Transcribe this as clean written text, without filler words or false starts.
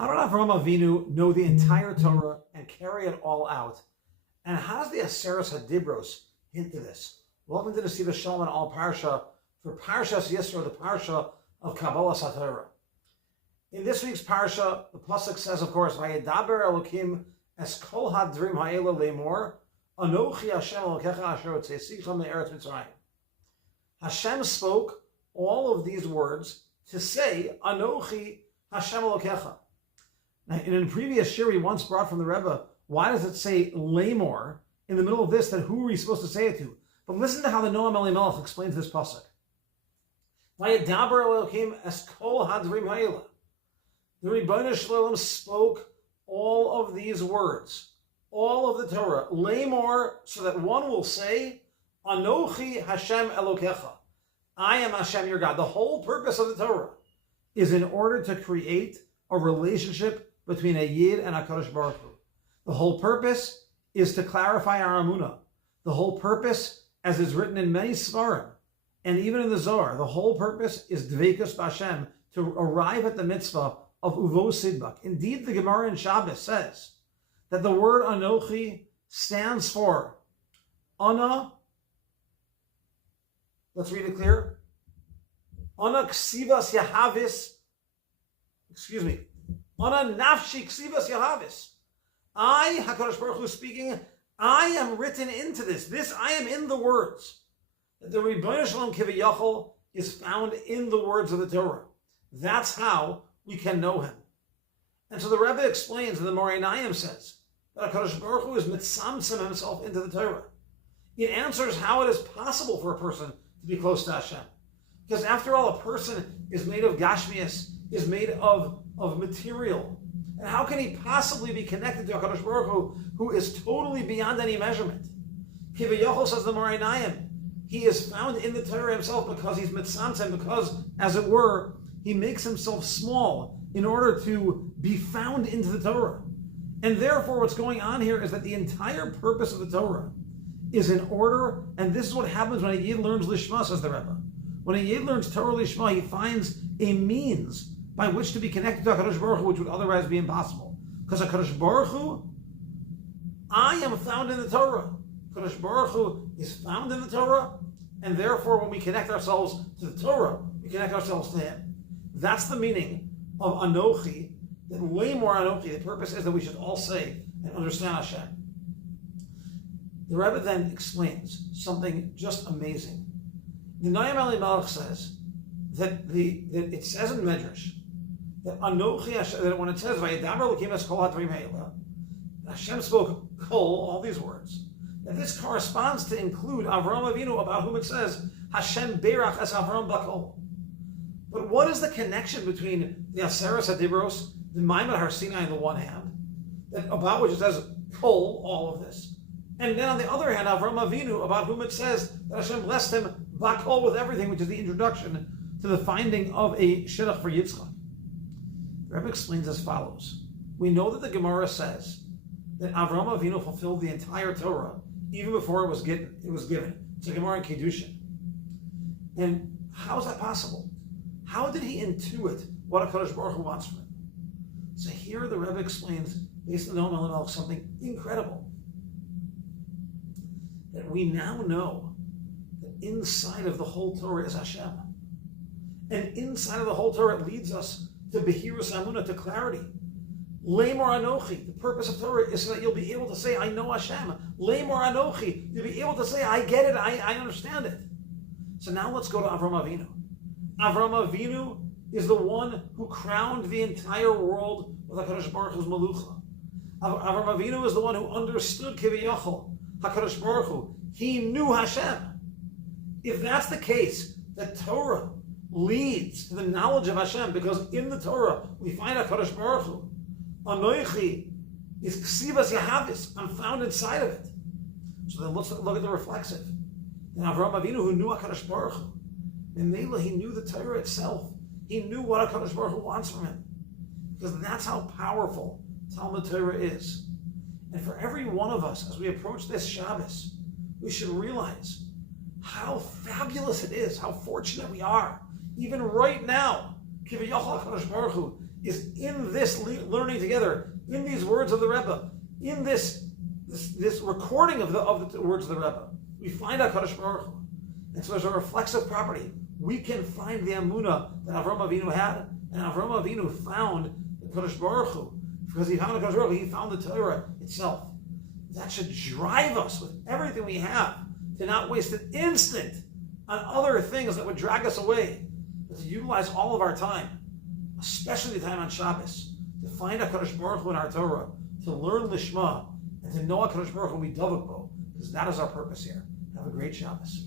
How did Avraham Avinu know the entire Torah and carry it all out? And how does the Aseres HaDibros hint to this? Welcome to the Sivas Shalom and All Parsha for Parshas Yisro, the Parsha of Kabbalah Satorah. In this week's Parsha, the Pasuk says, of course, Vayedaber Elokim es kol hadrim ha'ela lemor, Anochi Hashem Elokecha asher hotzeicha me'eretz Mitzrayim. Hashem spoke all of these words to say, Anochi Hashem Elokecha. Now, in a previous shir we once brought from the Rebbe, why does it say lemor in the middle of this, that who are we supposed to say it to? But listen to how the Noam Elimelech explains this pasuk. Vayedaber Elokim es kol hadrim ha'ela. The Rebbeinu Shalom spoke all of these words, all of the Torah, lemor, so that one will say, Anochi Hashem Elokecha. I am Hashem your God. The whole purpose of the Torah is in order to create a relationship between a Yid and HaKadosh Baruch Hu. The whole purpose is to clarify our Amunah. The whole purpose, as is written in many Svarim, and even in the Zohar, the whole purpose is Dveikus B'Hashem, to arrive at the mitzvah of Uvo Sidbak. Indeed, the Gemara in Shabbos says that the word Anochi stands for Ana. Let's read it clear. Ana Ksivas Yahavis. Ana Nafshi Ksivas Yahavis. I, HaKadosh Baruch Hu speaking, I am written into this. This, I am in the words. The Rebbeinu Shalom Kiviyachol is found in the words of the Torah. That's how we can know him. And so the Rebbe explains, and the Morei Nayim says, that HaKadosh Baruch Hu is mitzamtzem himself into the Torah. It answers how it is possible for a person to be close to Hashem. Because after all, a person is made of gashmias, is made of material. And how can he possibly be connected to HaKadosh Baruch Hu, who is totally beyond any measurement? Kiviyachol, says the Morei Nayim, he is found in the Torah himself because he's mitzamtzem, because, as it were, he makes himself small in order to be found into the Torah. And therefore, what's going on here is that the entire purpose of the Torah is in order, and this is what happens when a Yid learns Lishma, says the Rebbe. When a Yid learns Torah Lishma, he finds a means by which to be connected to HaKadosh Baruch Hu, which would otherwise be impossible. Because HaKadosh Baruch Hu, I am found in the Torah. HaKadosh Baruch Hu is found in the Torah, and therefore when we connect ourselves to the Torah, we connect ourselves to Him. That's the meaning of Anochi, that way more Anochi. The purpose is that we should all say and understand Hashem. The Rebbe then explains something just amazing. The Noam Elimelech says that it says in Medrash that Anochi Hashem, that when it says Vayedaber Elokim es kol hadrim ha'ela, Hashem spoke kol, all these words, that this corresponds to include Avraham Avinu, about whom it says Hashem berach es Avraham bakol. But what is the connection between the Aseres HaDibros, the Maimon Har Sinai on the one hand, that about which it says kol, all of this, and then on the other hand, Avraham Avinu, about whom it says that Hashem blessed him bakol with everything, which is the introduction to the finding of a shidduch for Yitzchak. The Rebbe explains as follows. We know that the Gemara says that Avraham Avinu fulfilled the entire Torah even before it was given. It's a Gemara in Kedushin. And how is that possible? How did he intuit what HaKadosh Baruch Hu wants from him? So here the Rebbe explains, based on the Noam Elimelech, something incredible. That we now know that inside of the whole Torah is Hashem. And inside of the whole Torah it leads us to Behirus Amunah, to clarity. Lemor Anochi, the purpose of Torah is so that you'll be able to say, I know Hashem. Lemor Anochi, you'll be able to say, I get it, I understand it. So now let's go to Avraham Avinu. Avraham Avinu is the one who crowned the entire world with HaKadosh Baruch Hu's Malucha. Avraham Avinu is the one who understood Kiviyachol, HaKadosh Baruch Hu. He knew Hashem. If that's the case, that Torah leads to the knowledge of Hashem, because in the Torah we find HaKadosh Baruch Hu. Anochi is Ksivas Yahavis. I'm found inside of it. So then let's look at the reflexive. Then Avraham Avinu, who knew HaKadosh Baruch Hu, and Mela, he knew the Torah itself. He knew what HaKadosh Baruch Hu wants from him. Because that's how powerful Talmud Torah is. And for every one of us, as we approach this Shabbos, we should realize how fabulous it is, how fortunate we are. Even right now, Kiviyachol HaKadosh Baruch Hu is in this learning together, in these words of the Rebbe, in this recording of the words of the Rebbe. We find HaKadosh Baruch Hu. And so as a reflexive property, we can find the Amunah that Avraham Avinu had. And Avraham Avinu found the Kadosh Baruch Hu. Because he found the Kadosh Baruch Hu, he found the Torah itself. That should drive us with everything we have to not waste an instant on other things that would drag us away, but to utilize all of our time, especially the time on Shabbos, to find HaKadosh Baruch Hu in our Torah, to learn Lishma, and to know HaKadosh Baruch Hu we davuk bo, because that is our purpose here. Have a great Shabbos.